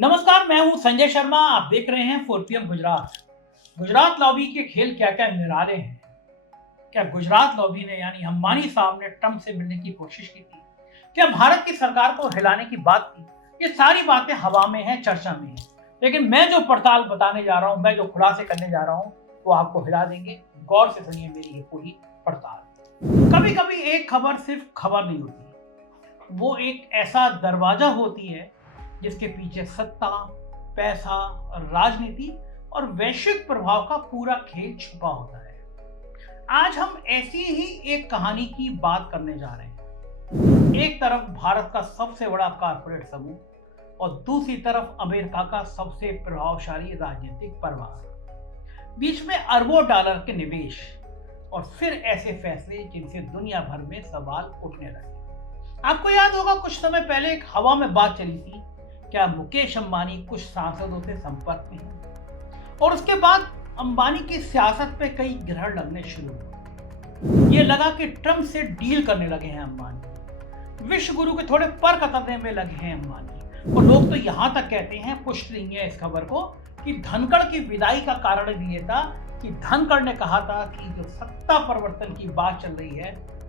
नमस्कार, मैं हूं संजय शर्मा। आप देख रहे हैं 4PM गुजरात। गुजरात लॉबी के खेल क्या क्या निराले हैं। क्या गुजरात लॉबी ने यानी अंबानी साहब ने ट्रंप से मिलने की कोशिश की थी? क्या भारत की सरकार को हिलाने की बात की? ये सारी बातें हवा में हैं, चर्चा में हैं। लेकिन मैं जो पड़ताल बताने जा रहा हूं, मैं जो खुलासे करने जा रहा हूं, वो आपको हिला देंगे। गौर से सुनिए मेरी ये पूरी पड़ताल। कभी कभी एक खबर सिर्फ खबर नहीं होती, वो एक ऐसा दरवाजा होती है जिसके पीछे सत्ता, पैसा, राजनीति और वैश्विक प्रभाव का पूरा खेल छुपा होता है। आज हम ऐसी ही एक कहानी की बात करने जा रहे हैं। एक तरफ भारत का सबसे बड़ा कॉर्पोरेट समूह और दूसरी तरफ अमेरिका का सबसे प्रभावशाली राजनीतिक परिवार। बीच में अरबों डॉलर के निवेश और फिर ऐसे फैसले जिनसे दुनिया भर में सवाल उठने लगे। आपको याद होगा, कुछ समय पहले एक हवा में बात चली थी, क्या मुकेश अंबानी कुछ सांसदों से संपर्क में हैं? और उसके बाद अंबानी की सियासत पे कई ग्रहण लगने शुरू हुए। ये लगा कि ट्रंप से डील करने लगे हैं अंबानी, विश्व गुरु के थोड़े पर कतरने में लगे हैं अंबानी। और लोग तो यहां तक कहते हैं, पुष्टि नहीं है इस खबर को, कि धनखड़ की विदाई का कारण भी ये था कि धनखड़ ने कहा था कि जो सत्ता परिवर्तन की बात चल रही है,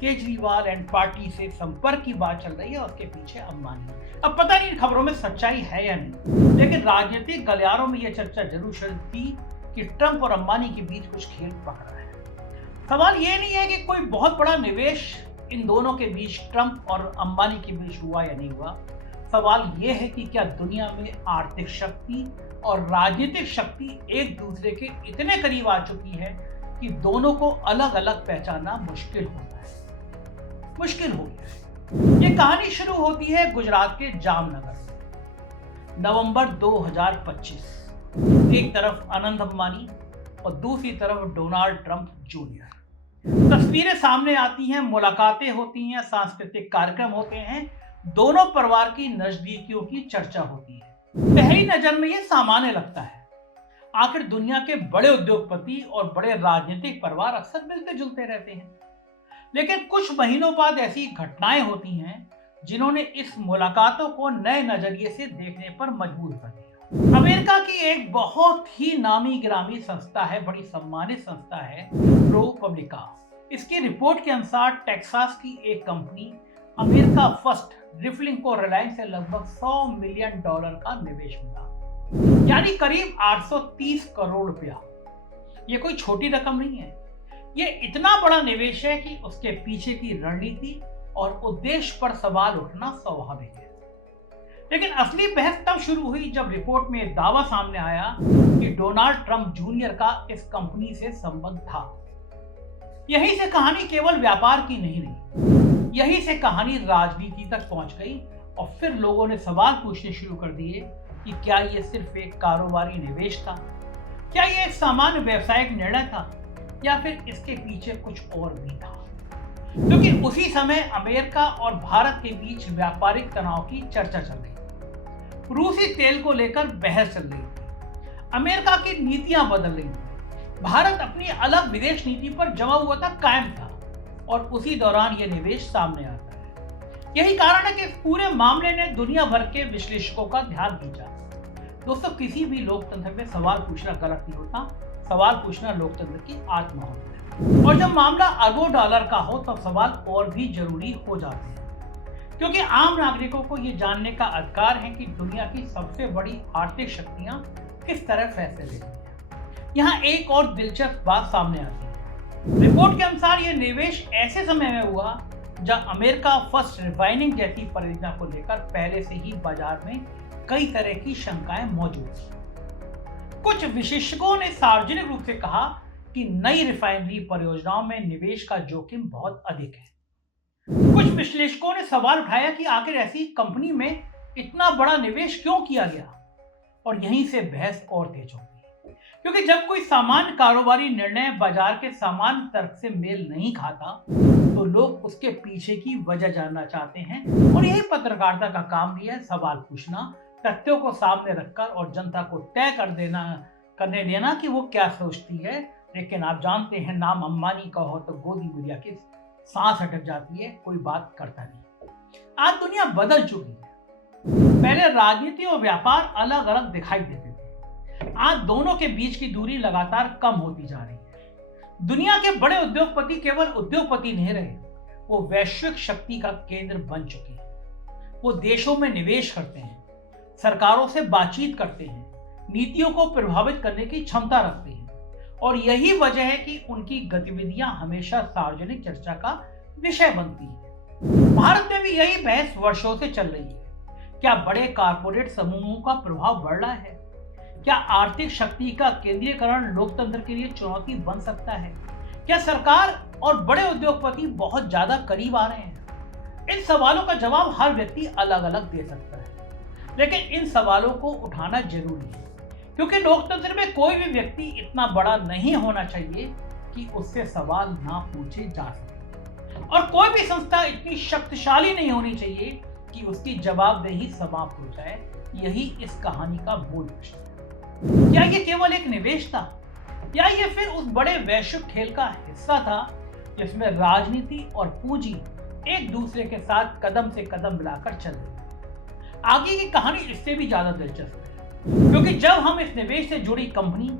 केजरीवाल एंड पार्टी से संपर्क की बात चल रही है, उसके पीछे अंबानी। अब पता नहीं इन खबरों में सच्चाई है या नहीं, लेकिन राजनीतिक गलियारों में यह चर्चा जरूर चल थी कि ट्रंप और अंबानी के बीच कुछ खेल पक रहा है। सवाल ये नहीं है कि कोई बहुत बड़ा निवेश इन दोनों के बीच, ट्रंप और अंबानी के बीच हुआ या नहीं हुआ। सवाल यह है कि क्या दुनिया में आर्थिक शक्ति और राजनीतिक शक्ति एक दूसरे के इतने करीब आ चुकी है कि दोनों को अलग अलग पहचानना मुश्किल हो गया है। ये कहानी शुरू होती है गुजरात के जामनगर से। नवंबर 2025। एक तरफ अनंत अंबानी और दूसरी तरफ डोनाल्ड ट्रंप जूनियर। तस्वीरें सामने आती हैं, मुलाकातें होती हैं, सांस्कृतिक कार्यक्रम होते हैं, दोनों परिवार की नजदीकियों की चर्चा होती है। पहली नजर में यह सामान्य लगता है। आखिर दुनिया के बड़े उद्योगपति और बड़े राजनीतिक परिवार अक्सर मिलते जुलते रहते हैं। लेकिन कुछ महीनों बाद ऐसी घटनाएं होती हैं जिन्होंने इस मुलाकातों को नए नजरिए से देखने पर मजबूर कर दिया। अमेरिका की एक बहुत ही नामी गिरामी संस्था है, बड़ी सम्मानित संस्था है, ProPublica। इसकी रिपोर्ट के अनुसार टेक्सास की एक कंपनी अमेरिका फर्स्ट रिफिलिंग को रिलायंस से लगभग $100 मिलियन का निवेश मिला, यानी करीब 830 करोड़ रुपया। ये कोई छोटी रकम नहीं है। ये इतना बड़ा निवेश है कि उसके पीछे की रणनीति और उद्देश्य पर सवाल उठना स्वाभाविक है। लेकिन असली बहस तब शुरू हुई जब रिपोर्ट में दावा सामने आया कि डोनाल्ड ट्रंप जूनियर का इस कंपनी से संबंध था। यहीं से कहानी केवल व्यापार की नहीं रही, यहीं से कहानी राजनीति तक पहुंच गई और फिर लोगों ने सवाल पूछने शुरू कर दिए कि क्या यह सिर्फ एक कारोबारी निवेश था, क्या यह एक सामान्य व्यावसायिक निर्णय था, या फिर इसके पीछे कुछ और भी था। क्योंकि उसी समय अमेरिका और भारत के बीच व्यापारिक तनाव की चर्चा चल रही थी। रूसी तेल को लेकर बहस चल रही थी, अमेरिका की नीतियां बदल रही थी, भारत अपनी अलग विदेश नीति पर जमा हुआ था, कायम था, और उसी दौरान यह निवेश सामने आता है। यही कारण है कि इस पूरे मामले ने दुनिया भर के विश्लेषकों का ध्यान खींचा। दोस्तों, किसी भी लोकतंत्र में सवाल पूछना गलत नहीं होता, सवाल पूछना लोकतंत्र की आत्मा होती है। और जब मामला अरबों डॉलर का हो तब सवाल और भी जरूरी हो जाते हैं, क्योंकि आम नागरिकों को यह जानने का अधिकार है कि दुनिया की सबसे बड़ी आर्थिक शक्तियां किस तरह फैसले लेती हैं। यहाँ एक और दिलचस्प बात सामने आती है। रिपोर्ट के अनुसार यह निवेश ऐसे समय में हुआ जब अमेरिका फर्स्ट रिफाइनिंग जैसी परियोजना को लेकर पहले से ही बाजार में कई तरह की शंकाएं मौजूद थी। कुछ विशेषज्ञों ने सार्वजनिक रूप से कहा कि नई रिफाइनरी परियोजनाओं में निवेश का जोखिम बहुत अधिक है। कुछ विश्लेषकों ने सवाल उठाया कि आखिर ऐसी कंपनी में इतना बड़ा निवेश क्यों किया गया, और यहीं से बहस और तेज हो गई। क्योंकि जब कोई सामान्य कारोबारी निर्णय बाजार के सामान्य तर्क से मेल नहीं खाता तो लोग उसके पीछे की वजह जानना चाहते हैं, और यही पत्रकारिता का काम भी है, सवाल पूछना, तथ्यों को सामने रखकर और जनता को तय करने देना कि वो क्या सोचती है। लेकिन आप जानते हैं, नाम अंबानी का हो तो गोदी मीडिया की सांस अटक जाती है, कोई बात करता नहीं। आज दुनिया बदल चुकी है। पहले राजनीति और व्यापार अलग अलग दिखाई देते थे। आज दोनों के बीच की दूरी लगातार कम होती जा रही है। दुनिया के बड़े उद्योगपति केवल उद्योगपति नहीं रहे, वो वैश्विक शक्ति का केंद्र बन चुके हैं। वो देशों में निवेश करते हैं, सरकारों से बातचीत करते हैं, नीतियों को प्रभावित करने की क्षमता रखते हैं, और यही वजह है कि उनकी गतिविधियां हमेशा सार्वजनिक चर्चा का विषय बनती है। भारत में भी यही बहस वर्षों से चल रही है। क्या बड़े कारपोरेट समूहों का प्रभाव बढ़ रहा है? क्या आर्थिक शक्ति का केंद्रीकरण लोकतंत्र के लिए चुनौती बन सकता है? क्या सरकार और बड़े उद्योगपति बहुत ज्यादा करीब आ रहे हैं? इन सवालों का जवाब हर व्यक्ति अलग अलग दे सकता है, लेकिन इन सवालों को उठाना जरूरी है, क्योंकि लोकतंत्र में कोई भी व्यक्ति इतना बड़ा नहीं होना चाहिए कि उससे सवाल ना पूछे जा सके, और कोई भी संस्था इतनी शक्तिशाली नहीं होनी चाहिए कि उसकी जवाबदेही समाप्त हो जाए। यही इस कहानी का मूल प्रश्न है। क्या ये केवल एक निवेश था, या ये फिर उस बड़े वैश्विक खेल का हिस्सा था जिसमें राजनीति और पूंजी एक दूसरे के साथ कदम से कदम मिलाकर चल रही? आगे की कहानी इससे भी ज्यादा दिलचस्प है, क्योंकि जब हम इस निवेश से जुड़ी कंपनी,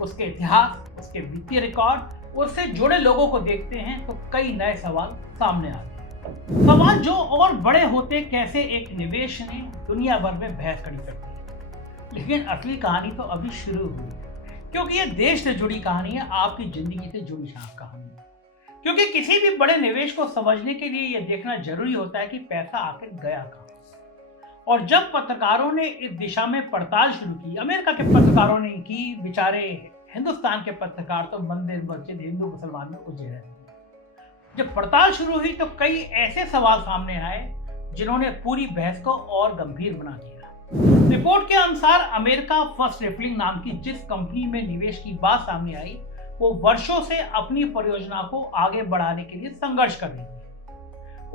उसके इतिहास, उसके वित्तीय रिकॉर्ड, उससे जुड़े लोगों को देखते हैं तो कई नए सवाल सामने आते हैं। सवाल जो और बड़े होते, कैसे एक निवेश ने दुनिया भर में बहस खड़ी कर दी। लेकिन असली कहानी तो अभी शुरू हुई है, क्योंकि ये देश से जुड़ी कहानी है, आपकी जिंदगी से जुड़ी कहानी है। क्योंकि किसी भी बड़े निवेश को समझने के लिए यह देखना जरूरी होता है कि पैसा आखिर गया कहां। और जब पत्रकारों ने इस दिशा में पड़ताल शुरू की, अमेरिका के पत्रकारों ने की, बेचारे हिंदुस्तान के पत्रकार तो मंदिर मस्जिद हिंदू मुसलमान में उलझे रहते हैं। जब पड़ताल शुरू हुई तो कई ऐसे सवाल सामने आए जिन्होंने पूरी बहस को और गंभीर बना दिया। रिपोर्ट के अनुसार अमेरिका फर्स्ट रिफिलिंग नाम की जिस कंपनी में निवेश की बात सामने आई, वो वर्षों से अपनी परियोजना को आगे बढ़ाने के लिए संघर्ष कर रही थी।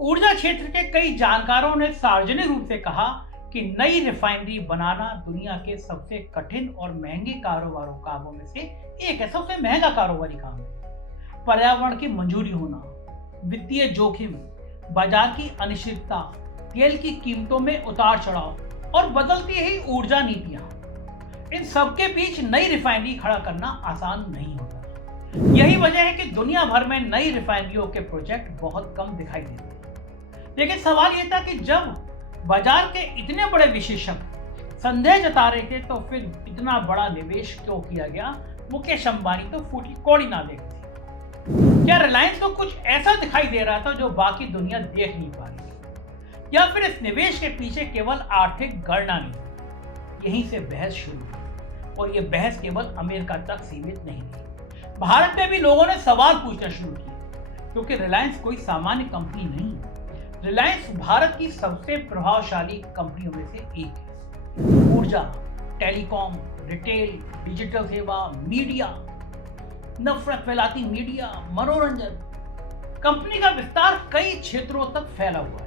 ऊर्जा क्षेत्र के कई जानकारों ने सार्वजनिक रूप से कहा कि नई रिफाइनरी बनाना दुनिया के सबसे कठिन और महंगे कामों में से एक है, सबसे महंगा कारोबारी काम है। पर्यावरण की मंजूरी होना, वित्तीय जोखिम, बाजार की अनिश्चितता, तेल की कीमतों में उतार चढ़ाव और बदलती हुई ऊर्जा नीतियां, इन सबके बीच नई रिफाइनरी खड़ा करना आसान नहीं होता। यही वजह है कि दुनिया भर में नई रिफाइनरियों के प्रोजेक्ट बहुत कम दिखाई देते हैं। लेकिन सवाल यह था कि जब बाजार के इतने बड़े विशेषज्ञ संदेह जता रहे थे, तो फिर इतना बड़ा निवेश क्यों किया गया? मुकेश अंबानी तो फूटी कौड़ी ना देखते। क्या रिलायंस को कुछ ऐसा दिखाई दे रहा था जो बाकी दुनिया देख नहीं पा रही, या फिर इस निवेश के पीछे केवल आर्थिक गणना नहीं? यहीं से बहस शुरू हुई, और यह बहस केवल अमेरिका तक सीमित नहीं थी। भारत में भी लोगों ने सवाल पूछना शुरू किए, क्योंकि रिलायंस कोई सामान्य कंपनी नहीं। रिलायंस भारत की सबसे प्रभावशाली कंपनियों में से एक है। ऊर्जा, टेलीकॉम, रिटेल, डिजिटल सेवा, मीडिया, नफरत फैलाती मीडिया, मनोरंजन, कंपनी का विस्तार कई क्षेत्रों तक फैला हुआ है।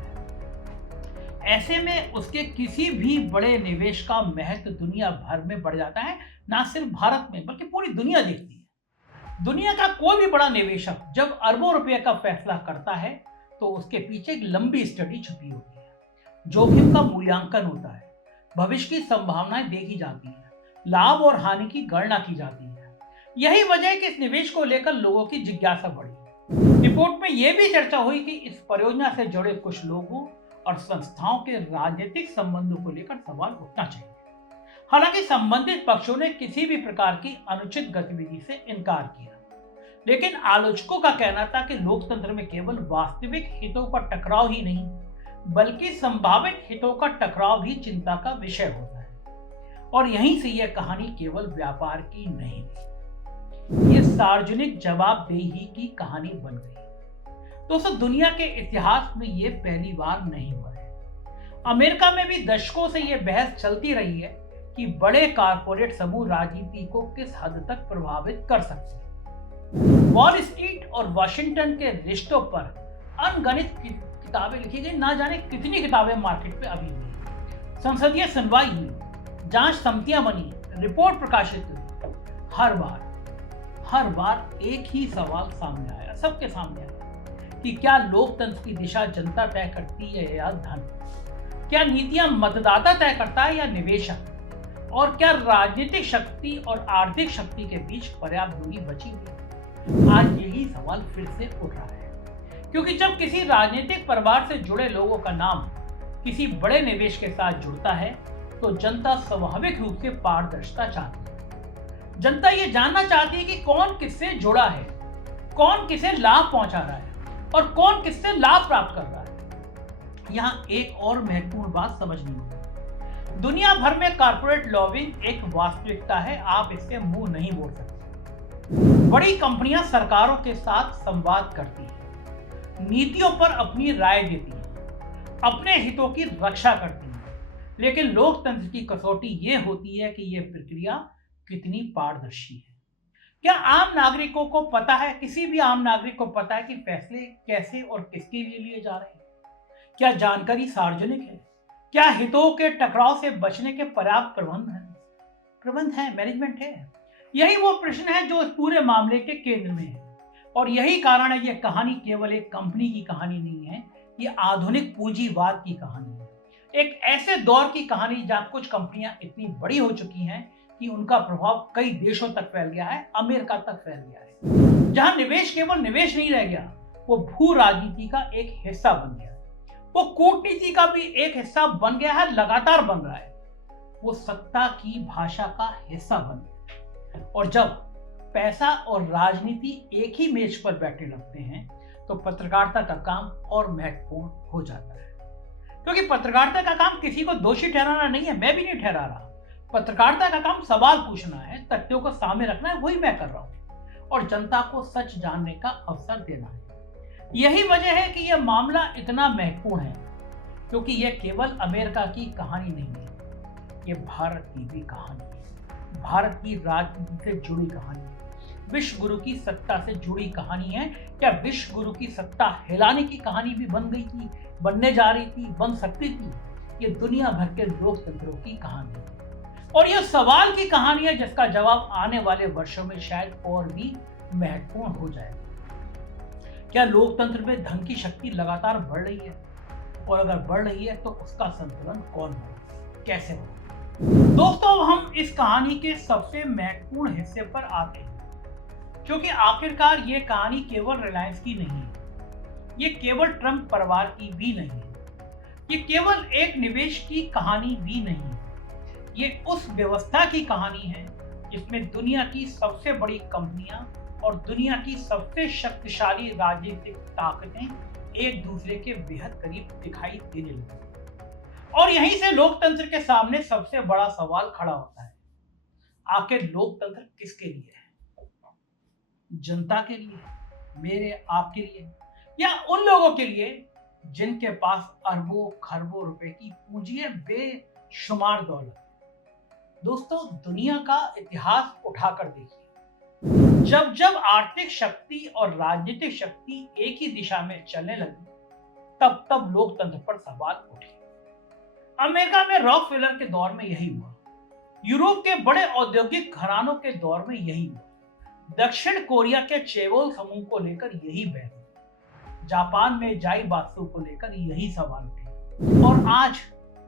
ऐसे में उसके किसी भी बड़े निवेश का महत्व दुनिया भर में बढ़ जाता है, ना सिर्फ भारत में बल्कि पूरी दुनिया देखती है। दुनिया का कोई भी बड़ा निवेशक जब अरबों रुपए का फैसला करता है, तो उसके पीछे एक लंबी स्टडी छुपी होती है। जोखिम का मूल्यांकन होता है, भविष्य की संभावनाएं देखी जाती हैं, लाभ और हानि की गणना की जाती है। यही वजह है कि इस निवेश को लेकर लोगों की जिज्ञासा बढ़ी। रिपोर्ट में यह भी चर्चा हुई कि इस परियोजना से जुड़े कुछ लोगों और संस्थाओं के राजनीतिक संबंधों को लेकर सवाल उठना चाहिए। हालांकि संबंधित पक्षों ने किसी भी प्रकार की अनुचित गतिविधि से इनकार किया, लेकिन आलोचकों का कहना था कि लोकतंत्र में केवल वास्तविक हितों का टकराव ही नहीं, बल्कि संभावित हितों का टकराव भी चिंता का विषय होता है। और यहीं से यह कहानी केवल व्यापार की नहीं, ये सार्वजनिक जवाबदेही की कहानी बन गई। दोस्तों, दुनिया के इतिहास में ये पहली बार नहीं हुआ है। अमेरिका में भी दशकों से ये बहस चलती रही है कि बड़े कारपोरेट समूह राजनीति को किस हद तक प्रभावित कर सकते हैं। वॉल स्ट्रीट और वाशिंगटन के रिश्तों पर अनगिनत किताबें लिखी गई, ना जाने कितनी किताबें मार्केट पे अभी हुई। संसदीय सुनवाई हुई, जांच समितियां बनी, रिपोर्ट प्रकाशित हुई। हर बार एक ही सवाल सामने आया, सबके सामने आया कि क्या लोकतंत्र की दिशा जनता तय करती है या धन? क्या नीतियां मतदाता तय करता है या निवेशक? और क्या राजनीतिक शक्ति और आर्थिक शक्ति के बीच पर्याप्त दूरी बची हुई है? आज यही सवाल फिर से उठ रहा है, क्योंकि जब किसी राजनीतिक परिवार से जुड़े लोगों का नाम किसी बड़े निवेश के साथ जुड़ता है तो जनता स्वाभाविक रूप से पारदर्शिता चाहती है। जनता ये जानना चाहती है कि कौन किससे जुड़ा है, कौन किसे लाभ पहुंचा रहा है और कौन किससे लाभ प्राप्त कर रहा है। यहाँ एक और महत्वपूर्ण बात समझनी होगी। दुनिया भर में कॉर्पोरेट लॉबिंग एक वास्तविकता है, आप इससे मुंह नहीं मोड़ सकते। बड़ी कंपनियां सरकारों के साथ संवाद करती हैं, नीतियों पर अपनी राय देती हैं, अपने हितों की रक्षा करती हैं, लेकिन लोकतंत्र की कसौटी ये होती है कि यह प्रक्रिया कितनी पारदर्शी है। क्या आम नागरिकों को पता है, किसी भी आम नागरिक को पता है कि फैसले कैसे और किसके लिए लिए जा रहे हैं? क्या जानकारी सार्वजनिक है? क्या हितों के टकराव से बचने के पर्याप्त प्रबंध है, मैनेजमेंट है? यही वो प्रश्न है जो इस पूरे मामले के केंद्र में है। और यही कारण है, यह कहानी केवल एक कंपनी की कहानी नहीं है, ये आधुनिक पूंजीवाद की कहानी है। एक ऐसे दौर की कहानी जहां कुछ कंपनियां इतनी बड़ी हो चुकी हैं कि उनका प्रभाव कई देशों तक फैल गया है, अमेरिका तक फैल गया है। जहां निवेश केवल निवेश नहीं रह गया, वो भू राजनीति का एक हिस्सा बन गया, वो कूटनीति का भी एक हिस्सा बन गया है, लगातार बन रहा है, वो सत्ता की भाषा का हिस्सा बन गया। और जब पैसा और राजनीति एक ही मेज पर बैठे लगते हैं तो पत्रकारिता का काम और महत्वपूर्ण हो जाता है। क्योंकि पत्रकारिता का काम किसी को दोषी ठहराना नहीं है, मैं भी नहीं ठहरा रहा। पत्रकारिता का काम सवाल पूछना है, तथ्यों को सामने रखना है, वही मैं कर रहा हूं, और जनता को सच जानने का अवसर देना है। यही वजह है कि यह मामला इतना महत्वपूर्ण है, क्योंकि यह केवल अमेरिका की कहानी नहीं है, यह भारत की भी कहानी है। भारत की राजनीति से जुड़ी कहानी है, विश्व गुरु की सत्ता से जुड़ी कहानी है। क्या विश्व गुरु की सत्ता हिलाने की कहानी भी बन गई थी, बनने जा रही थी, बन सकती थी? ये दुनिया भर के लोकतंत्रों की कहानी है, और यह सवाल की कहानी है जिसका जवाब आने वाले वर्षों में शायद और भी महत्वपूर्ण हो जाएगा। क्या लोकतंत्र में धन की शक्ति लगातार बढ़ रही है? और अगर बढ़ रही है तो उसका संतुलन कौन हो, कैसे हो? दोस्तों, हम इस कहानी के सबसे महत्वपूर्ण हिस्से पर आते हैं, क्योंकि आखिरकार ये कहानी केवल रिलायंस की नहीं है, ये केवल ट्रंप परिवार की भी नहीं है, ये केवल एक निवेश की कहानी भी नहीं है, ये उस व्यवस्था की कहानी है जिसमें दुनिया की सबसे बड़ी कंपनियां और दुनिया की सबसे शक्तिशाली राजनीतिक ताकतें एक दूसरे के बेहद करीब दिखाई देने लगी। और यहीं से लोकतंत्र के सामने सबसे बड़ा सवाल खड़ा होता है, आखिर लोकतंत्र किसके लिए है? जनता के लिए, मेरे आपके लिए, या उन लोगों के लिए जिनके पास अरबों खरबों रुपए की पूंजी है, बेशुमार दौलत? दोस्तों, दुनिया का इतिहास उठाकर देखिए, जब जब आर्थिक शक्ति और राजनीतिक शक्ति एक ही दिशा में चलने लगी, तब तब लोकतंत्र पर सवाल उठे। अमेरिका में रॉकफेलर के दौर में यही हुआ, यूरोप के बड़े औद्योगिक घरानों के दौर में यही हुआ, दक्षिण कोरिया के चेवोल समूह को लेकर यही बहस हुई, जापान में जाई बात्सु को लेकर यही सवाल उठे, और आज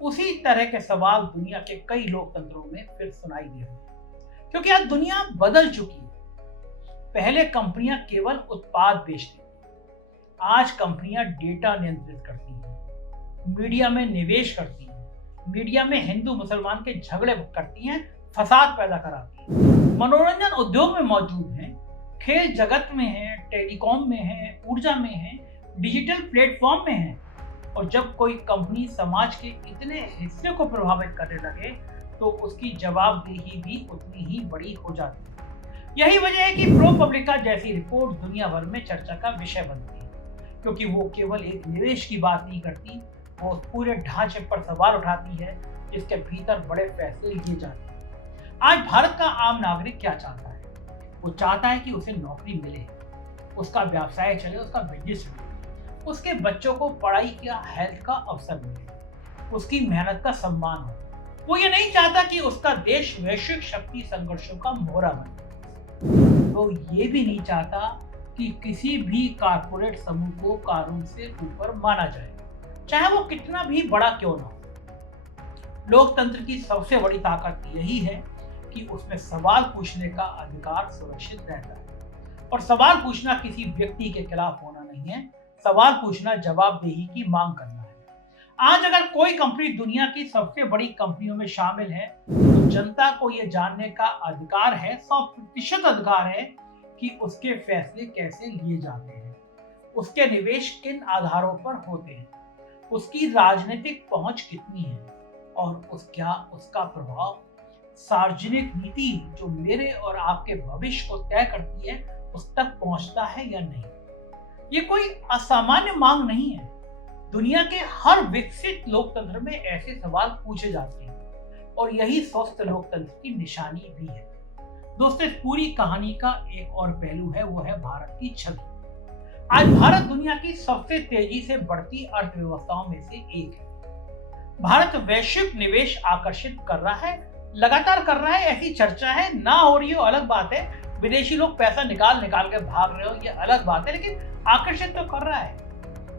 उसी तरह के सवाल दुनिया के कई लोकतंत्रों में फिर सुनाई दे रहे हैं। क्योंकि आज दुनिया बदल चुकी है। पहले कंपनियां केवल उत्पाद बेचती थी, आज कंपनियां डेटा नियंत्रित करती हैं, मीडिया में निवेश करती हैं, मीडिया में हिंदू मुसलमान के झगड़े करती हैं, फसाद पैदा कराती हैं, मनोरंजन उद्योग में मौजूद हैं, खेल जगत में हैं, टेलीकॉम में हैं, ऊर्जा में हैं, डिजिटल प्लेटफॉर्म में हैं। और जब कोई कंपनी समाज के इतने हिस्से को प्रभावित करने लगे तो उसकी जवाबदेही भी उतनी ही बड़ी हो जाती है। यही वजह है कि ProPublica जैसी रिपोर्ट दुनिया भर में चर्चा का विषय बनती है, क्योंकि वो केवल एक निवेश की बात नहीं करती, वो पूरे ढांचे पर सवाल उठाती है जिसके भीतर बड़े फैसले लिए जाते हैं। आज भारत का आम नागरिक क्या चाहता है? वो चाहता है कि उसे नौकरी मिले, उसका व्यवसाय चले, उसका बिजनेस चले, उसके बच्चों को पढ़ाई या हेल्थ का अवसर मिले, उसकी मेहनत का सम्मान हो। वो ये नहीं चाहता कि उसका देश वैश्विक शक्ति संघर्षों का मोहरा बने। वो ये भी नहीं चाहता कि किसी भी कारपोरेट समूह को कानून से ऊपर माना जाए, चाहे वो कितना भी बड़ा क्यों ना हो। लोकतंत्र की सबसे बड़ी ताकत यही है कि उसमें सवाल पूछने का अधिकार सुरक्षित रहता है। और सवाल पूछना किसी व्यक्ति के खिलाफ होना नहीं है, सवाल पूछना जवाबदेही की मांग करना है। आज अगर कोई कंपनी दुनिया की सबसे बड़ी कंपनियों में शामिल है तो जनता को यह जानने का अधिकार है, 100% अधिकार है कि उसके फैसले कैसे लिए जाते हैं, उसके निवेश किन आधारों पर होते हैं, उसकी राजनीतिक पहुंच कितनी है और उसका प्रभाव सार्वजनिक नीति जो मेरे और आपके भविष्य को तय करती है उस तक पहुंचता है या नहीं। ये कोई असामान्य मांग नहीं है। दुनिया के हर विकसित लोकतंत्र में ऐसे सवाल पूछे जाते हैं और यही स्वस्थ लोकतंत्र की निशानी भी है। दोस्तों, इस पूरी कहानी का एक और पहलू है, वो है भारत की छवि। आज भारत दुनिया की सबसे तेजी से बढ़ती अर्थव्यवस्थाओं में से एक है। भारत वैश्विक निवेश आकर्षित कर रहा है, लगातार कर रहा है। ऐसी चर्चा है, ना हो रही हो अलग बात है, विदेशी लोग पैसा निकाल के भाग रहे हो ये अलग बात है, लेकिन आकर्षित तो कर रहा है।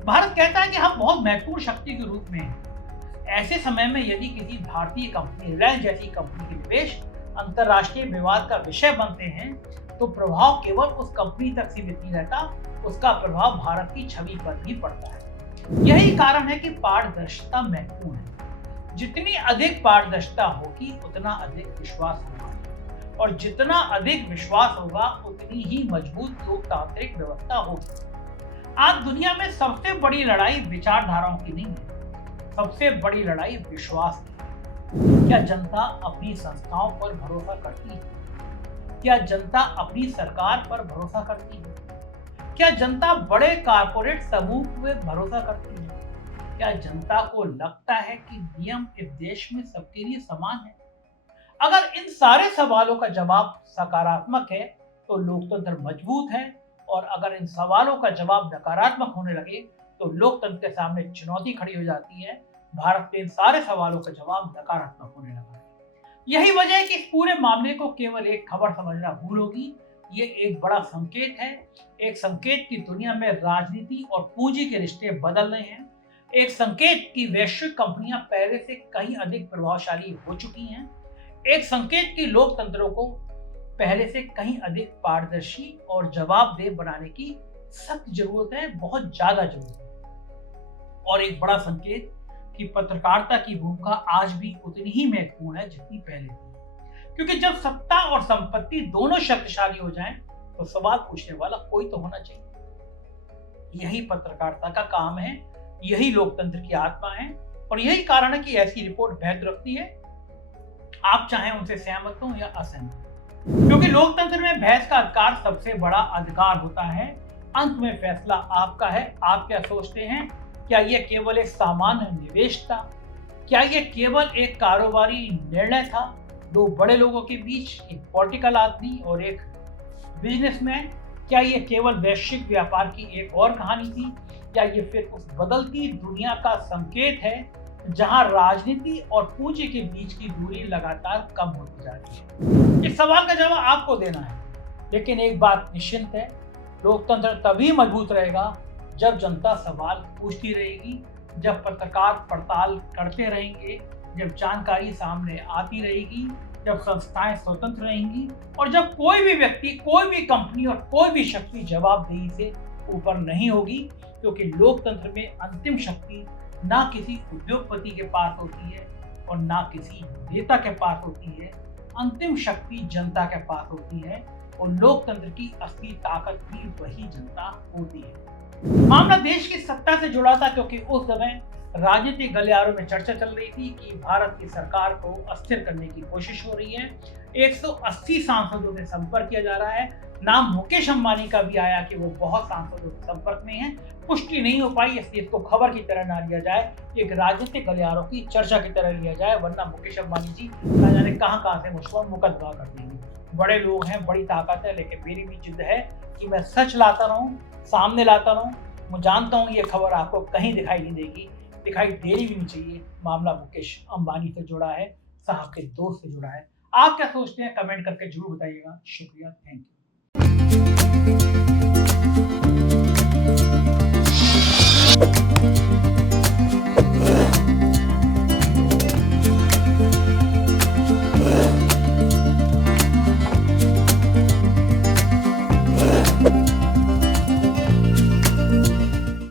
भारत कहता है कि हम बहुत महत्वपूर्ण शक्ति के रूप में हैं। ऐसे समय में यदि किसी भारतीय कंपनी, रिलायंस जैसी कंपनी के निवेश अंतरराष्ट्रीय विवाद का विषय बनते हैं तो प्रभाव केवल उस कंपनी तक सीमित नहीं रहता, उसका प्रभाव भारत की छवि पर भी पड़ता है। यही कारण है कि पारदर्शिता महत्वपूर्ण है। जितनी अधिक पारदर्शिता होगी उतना अधिक विश्वास होगा, और जितना अधिक विश्वास होगा उतनी ही मजबूत लोकतांत्रिक व्यवस्था होगी। आज दुनिया में सबसे बड़ी लड़ाई विचारधाराओं की नहीं है, सबसे बड़ी लड़ाई विश्वास की है। क्या जनता अपनी संस्थाओं पर भरोसा करती है? क्या जनता अपनी सरकार पर भरोसा करती है? क्या जनता बड़े कारपोरेट समूह पर भरोसा करती है? क्या जनता को लगता है कि नियम इस देश में सबके लिए समान है? अगर इन सारे सवालों का जवाब सकारात्मक है तो लोकतंत्र मजबूत है, और अगर इन सवालों का जवाब नकारात्मक होने लगे तो लोकतंत्र के सामने चुनौती खड़ी हो जाती है। भारत के इन सारे सवालों का जवाब नकारात्मक होने लगा है। यही वजह है कि इस पूरे मामले को केवल एक खबर समझना भूल होगी। ये एक बड़ा संकेत है, एक संकेत की दुनिया में राजनीति और पूंजी के रिश्ते बदल रहे हैं, एक संकेत की वैश्विक कंपनियां पहले से कहीं अधिक प्रभावशाली हो चुकी हैं, एक संकेत की लोकतंत्रों को पहले से कहीं अधिक पारदर्शी और जवाबदेह बनाने की सख्त जरूरत है, बहुत ज्यादा जरूरत है। और एक बड़ा संकेत कि पत्रकारिता की भूमिका आज भी उतनी ही महत्वपूर्ण है जितनी पहले थी, क्योंकि जब सत्ता और संपत्ति दोनों शक्तिशाली हो जाएं तो सवाल पूछने वाला कोई तो होना चाहिए। यही पत्रकारिता का काम है, यही लोकतंत्र की आत्मा है, और यही कारण है कि ऐसी रिपोर्ट महत्व रखती है, आप चाहे उनसे सहमत हो या असहमत। क्योंकि लोकतंत्र में बहस का अधिकार सबसे बड़ा अधिकार होता है। अंत में फैसला आपका है। आप क्या सोचते हैं? क्या यह केवल एक सामान्य निवेश था? क्या यह केवल एक कारोबारी निर्णय था दो बड़े लोगों के बीच, एक पॉलिटिकल आदमी और एक बिजनेसमैन? क्या यह केवल वैश्विक व्यापार की एक और कहानी थी, या ये फिर उस बदलती दुनिया का संकेत है जहां राजनीति और पूंजी के बीच की दूरी लगातार कम होती जा रही है? इस सवाल का जवाब आपको देना है, लेकिन एक बात निश्चित है, लोकतंत्र तभी मजबूत रहेगा जब जनता सवाल पूछती रहेगी, जब पत्रकार पड़ताल करते रहेंगे, जब जानकारी सामने आती रहेगी, जब संस्थाएं स्वतंत्र रहेंगी, और जब कोई भी व्यक्ति, कोई भी कंपनी और कोई भी शक्ति जवाबदेही से ऊपर नहीं होगी। क्योंकि लोकतंत्र में अंतिम शक्ति ना किसी उद्योगपति के पास होती है और ना किसी नेता के पास होती है, अंतिम शक्ति जनता के पास होती है, और लोकतंत्र की असली ताकत भी वही जनता होती है। मामला देश की सत्ता से जुड़ा था, क्योंकि उस समय राजनीतिक गलियारों में चर्चा चल रही थी कि भारत की सरकार को अस्थिर करने की कोशिश हो रही है। 180 सांसदों से संपर्क किया जा रहा है। नाम मुकेश अंबानी का भी आया कि वो बहुत सांसदों के संपर्क में हैं। पुष्टि नहीं हो पाई, इसलिए इसको खबर की तरह ना लिया जाए, एक राजनीतिक गलियारों की चर्चा की तरह लिया जाए, वरना मुकेश अंबानी जी न जाने कहां से मुझ पर मुकदमा कर देंगे। बड़े लोग हैं, बड़ी ताकत है, लेकिन मेरी भी जिद है कि मैं सच लाता रहूं, सामने लाता रहूं। मैं जानता हूं ये खबर आपको कहीं दिखाई नहीं देगी, दिखाई देनी भी नहीं चाहिए। मामला मुकेश अंबानी से जुड़ा है, साहब के दोस्त से जुड़ा है। आप क्या सोचते हैं? कमेंट करके जरूर बताइएगा। शुक्रिया, थैंक यू।